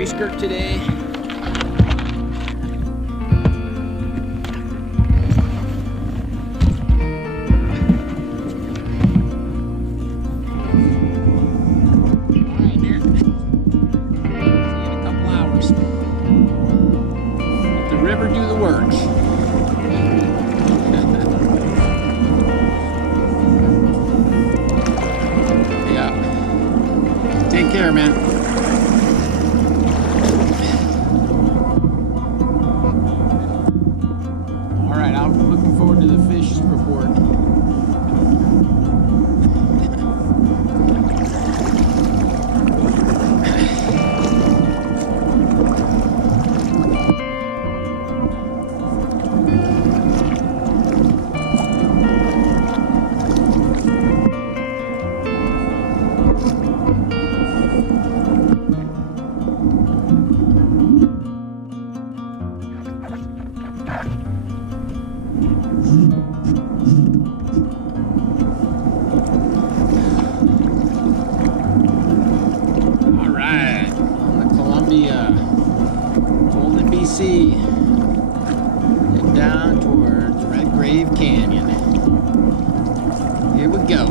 gray skirt today. Do the work. Yeah. Take care, man. All right, I'm looking forward to the fish report. And down towards Red Grave Canyon. Here we go.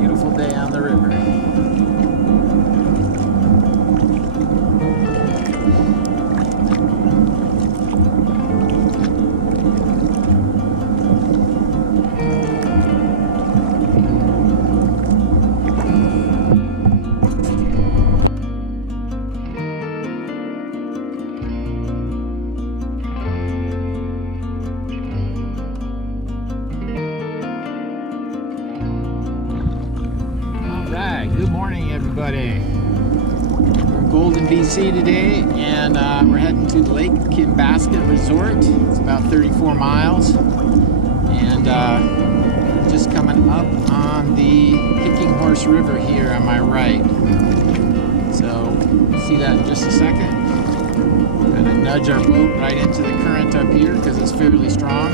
Beautiful day on the river. Good morning, everybody. We're in Golden, BC today, and we're heading to Lake Kinbasket Resort. It's about 34 miles, and we're just coming up on the Kicking Horse River here on my right. So, see that in just a second. We're going to nudge our boat right into the current up here because it's fairly strong,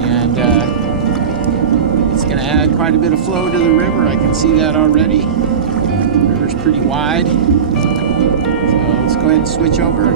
and it's going to add quite a bit of flow to the river. I can see that already. The river's pretty wide. So let's go ahead and switch over.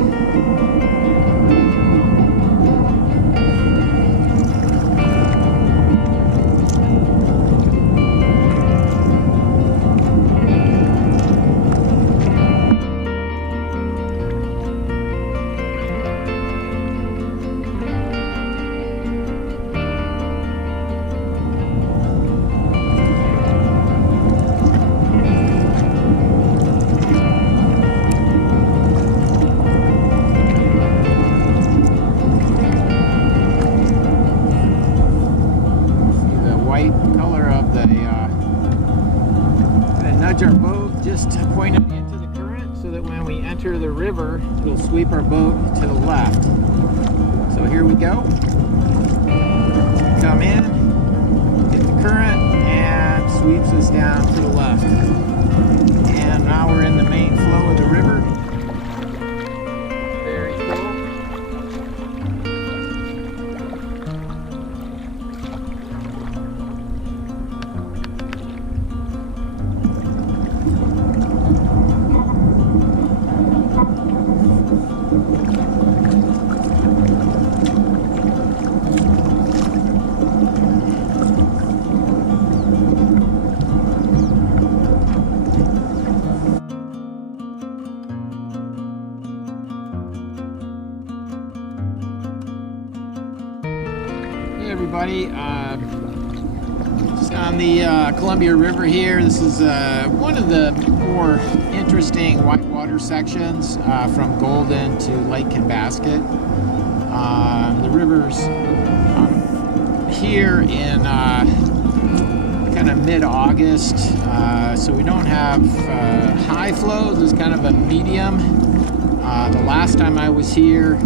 Our boat just pointed into the current so that when we enter the river, it'll sweep our boat to the left. So here we go. Come in, hit the current, and sweeps us down to the left. And now we're in the main flow of the river. Very cool. Hey everybody, just on the Columbia River here. This is one of the more interesting whitewater sections from Golden to Lake Kinbasket. The river's here in kind of mid-August, so we don't have high flows. It's kind of a medium. The last time I was here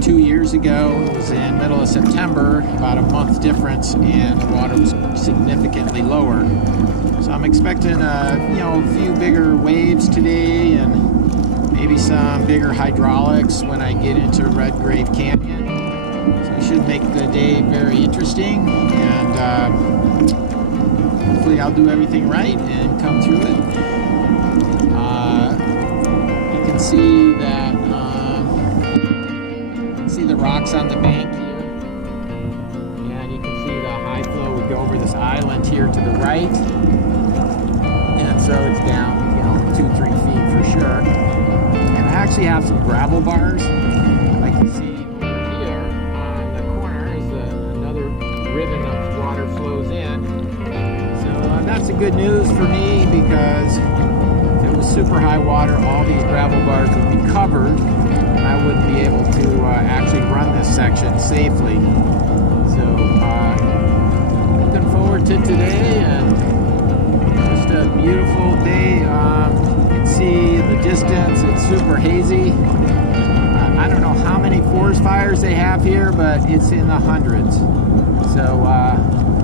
2 years ago, it was in middle of September, about a month difference, and the water was significantly lower. So I'm expecting a few bigger waves today and maybe some bigger hydraulics when I get into Red Grave Canyon. So it should make the day very interesting, and hopefully I'll do everything right and come through it. You can see that the rocks on the bank here, and you can see the high flow would go over this island here to the right, and so it's down, 2-3 feet for sure. And I actually have some gravel bars, like you see over here on the corner is another ribbon of water flows in. So that's the good news for me, because if it was super high water, all these gravel bars would be covered, and I wouldn't be able to actually run this section safely. So looking forward to today, and just a beautiful day. You can see in the distance it's super hazy. I don't know how many forest fires they have here, but it's in the hundreds. So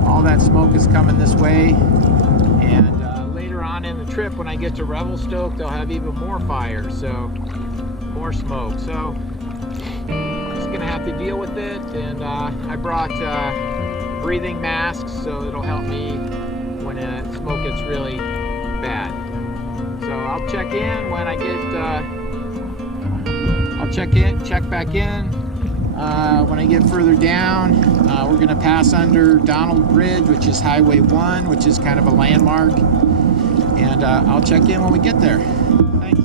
all that smoke is coming this way, and later on in the trip when I get to Revelstoke, they'll have even more fire, so more smoke. So just gonna have to deal with it, and I brought breathing masks, so it'll help me when smoke gets really bad. So I'll check in when I get check back in when I get further down. We're gonna pass under Donald Bridge, which is Highway 1, which is kind of a landmark, and I'll check in when we get there. Thanks.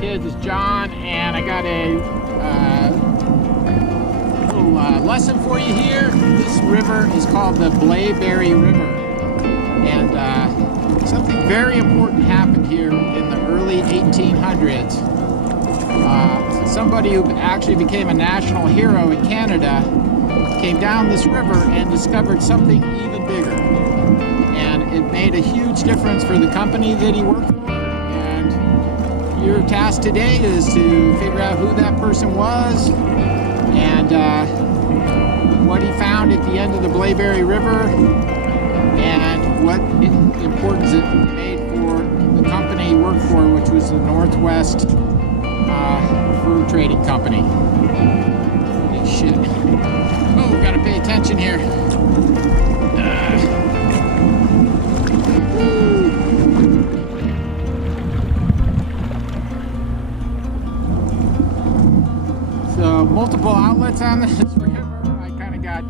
Kids, it's John, and I got a little lesson for you here. This river is called the Blaeberry River, and something very important happened here in the early 1800s. Somebody who actually became a national hero in Canada came down this river and discovered something even bigger, and it made a huge difference for the company that he worked for. Your task today is to figure out who that person was and what he found at the end of the Blaeberry River, and what importance it made for the company he worked for, which was the Northwest Fur Trading Company. Holy shit. Oh, we gotta pay attention here. Multiple outlets on this river. I kind of got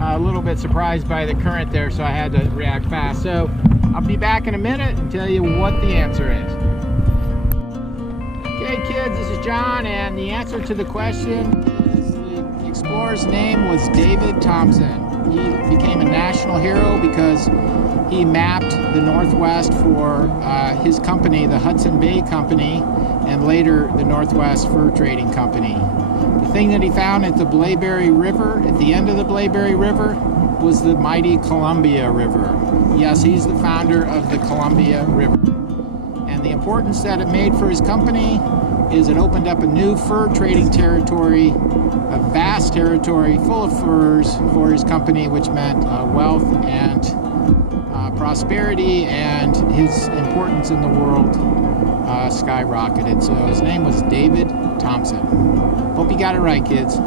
a little bit surprised by the current there, so I had to react fast. So I'll be back in a minute and tell you what the answer is. Okay kids, this is John, and the answer to the question is the explorer's name was David Thompson. He became a national hero because he mapped the Northwest for his company, the Hudson Bay Company, and later the Northwest Fur Trading Company. The thing that he found at the Blaeberry River, at the end of the Blaeberry River, was the mighty Columbia River. Yes, he's the founder of the Columbia River. And the importance that it made for his company is it opened up a new fur trading territory, a vast territory full of furs for his company, which meant wealth and prosperity, and his importance in the world skyrocketed. So his name was David Thompson. Hope you got it right, kids.